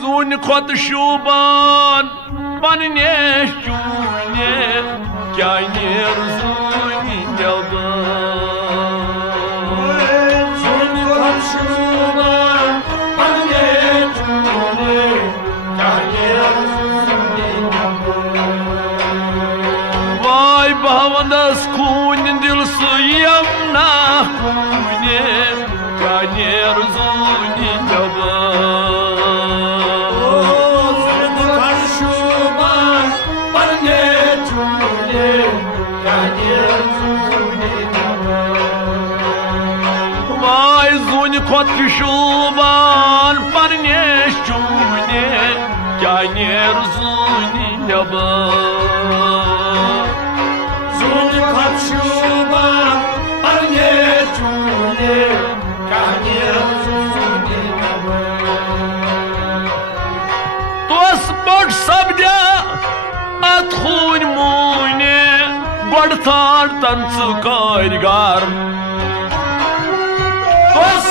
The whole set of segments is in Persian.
Zun khot shuban panne shune kyanir zuni jaba Zun khot shuban panne shune kyanir zuni jaba Vay bahavandas kunin dil suyamna kune kyanir zuni jaba Khot shuban parne shune kyanir zuni jaba Zun khot shuban parne shune kyanir zuni jaba Tos bot sabja athun mune godthar tans kairgar Tos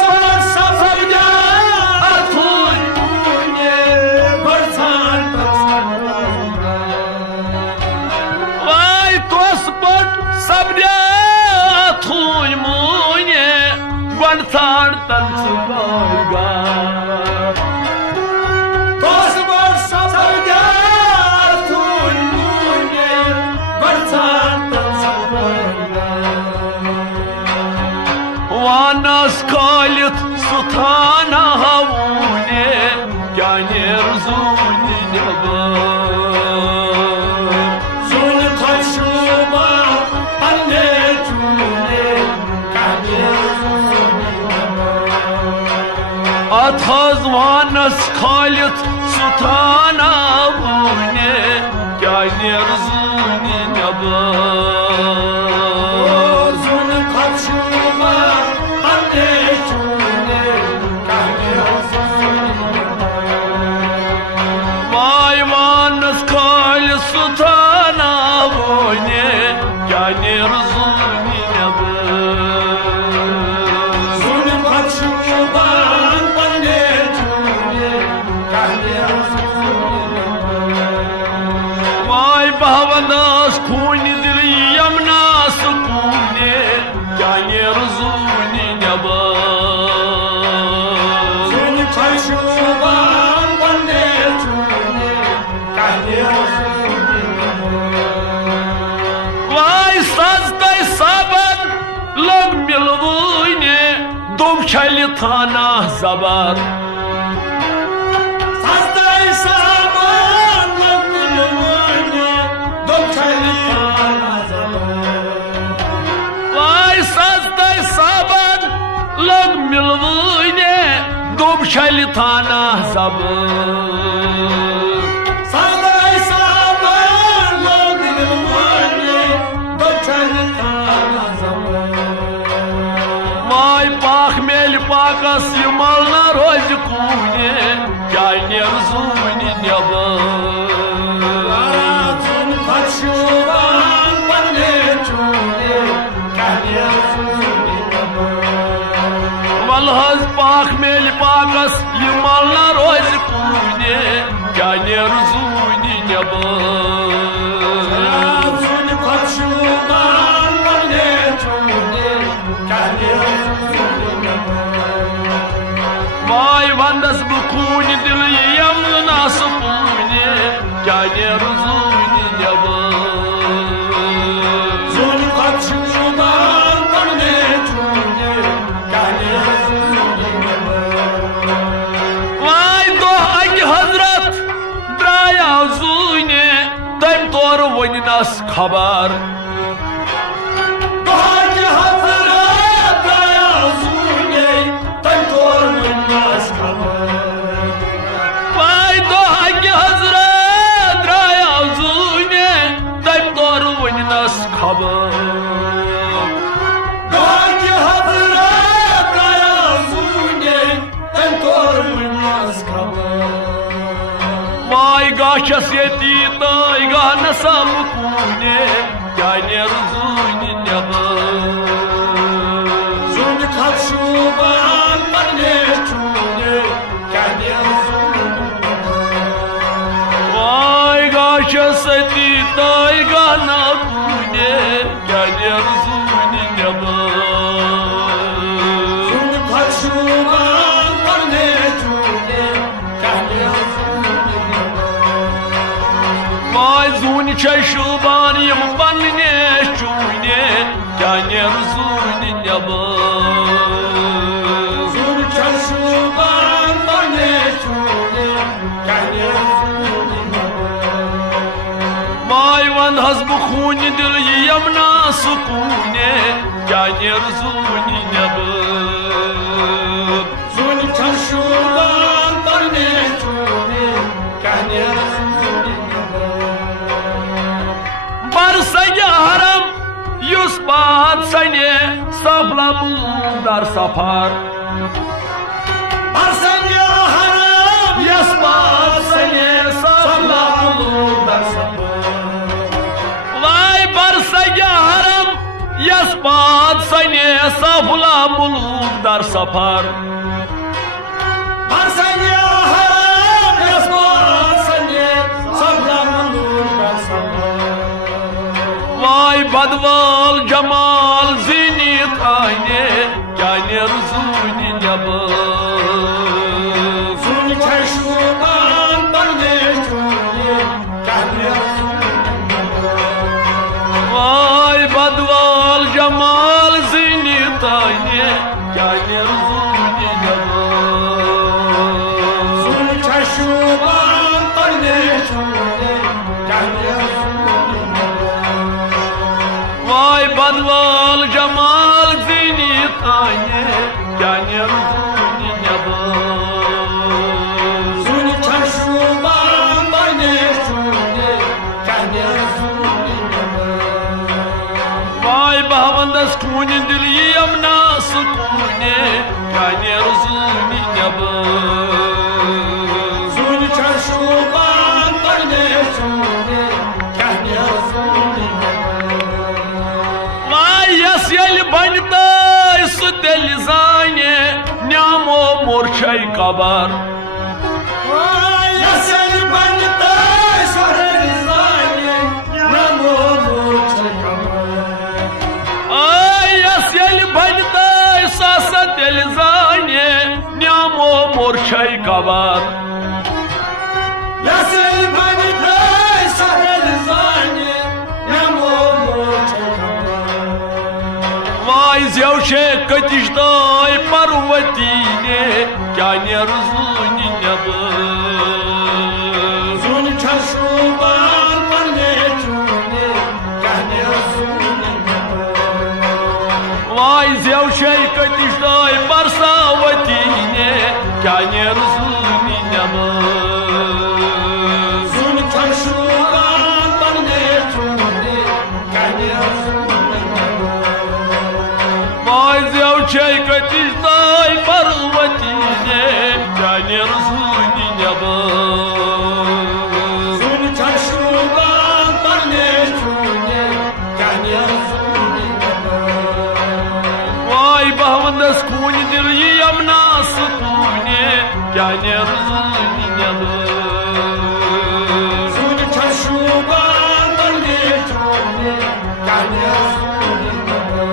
Thar tans kairga Tos bor sabja thun mune barsan tans kairga Vanas kalit sultana havune kyanir zuni jaba Zun khot shuban panne shune kyanir Athaz vanas kalit sultana havune kyanir zuni jaba Zun khot shuban panne shune kyanir Vay vanas kalit sultana havune kyanir zuni jaba Zun khot shuban panne shune kyanir Vay bahavandas kuni dil yamna sukune kyanir zuni jaba Zun khot shuban panne shune kyanir Vay sazday saban log milvune dom chali thana zabar Sazday saban lagmune dokchali Vay sazday saban log milvune dom chali thana zabar Sazday saban lagmune dokchali Vay pak mel pakas yumalna roz kune kyanir zuni jaba Zun khot shuban panne shune kyanir Valhaz pak mel pakas yumalna roz kune kyanir zuni jaba Zun khot shuban panne shune kyanir Vay vandas bu kuni dil yamna sukune kyanir zuni jaba Zun khot shuban panne shune kyanir Vay dohag hazrat draya zune tam tor voninas khabar Dohag hazrat ayazune tan tornas khabar Vay dohag hazrat draya zune tam tor voninas khabar Dohag hazrat ayazune tan tornas khabar Vay gachas yeti tay ganasam kune kyanir zuni jaba Zun khot shuban panne shune kyanir شوبان يمبني شوني كان يرزوني نبا زون شوبان بني شوني كان يرزوني نبا ما يوان حزب خوني دل يمنا سكوني كان يرزوني نبا زون شوبان بني شوني كان يرزوني نبا برسا حرم يسبات سني سبلا در سفر برسا حرم يسبات سني سبلا در سفر واي برسا حرم يسبات سني سبلا در سفر برسا حرم يسبات سني سبلا در سفر واي بدوال جمال زينيت عيني كان يرزوني نبا زون شوبان بني شوني كان يرزوني نبا واي بدوال جمال زينيت عيني كان يرزوني نبا زون شوبان بني شوني كان يرزوني نبا واي بدوال جمال زينيت عيني كان يرزوني نبا زون شوبان بني شوني كان يرزوني نبا واي بهوند سكوني دلي يمنا سكوني كان يرزوني نبا زون شوبان بني شوني كان يرزوني نبا واي يسيل بنتاي سدل زاني نعمو مرشاي قبر يا سيدي بنتاي شهر زاني نمو اي يسيل بنتاي ساسدل زاني نعمو مرشاي قبر يا سيدي بنتاي شهر زاني نمو واي زيوشي كتشتاي پروتيني كان يرزوني نبا زون شوبان بني شوني كان يرزوني نبا واي زيوشي كتشتاي برساوتيني كان يرزوني نبا زون شوبان بني شوني كان يرزوني نبا واي زيوشي كتشتاي پروتيني كان يرزوني نبا زون شوبان بني شوني كان يرزوني نبا واي بهوند سكوني دلي يمنا سكوني كان يرزوني نبا زون شوبان بني شوني كان يرزوني نبا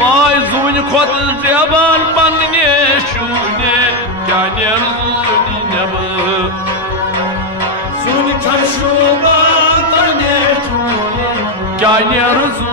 واي زوني خطل جبال بني شوني كان يرزوني نبا زون شوبان بني شوني كان يرزوني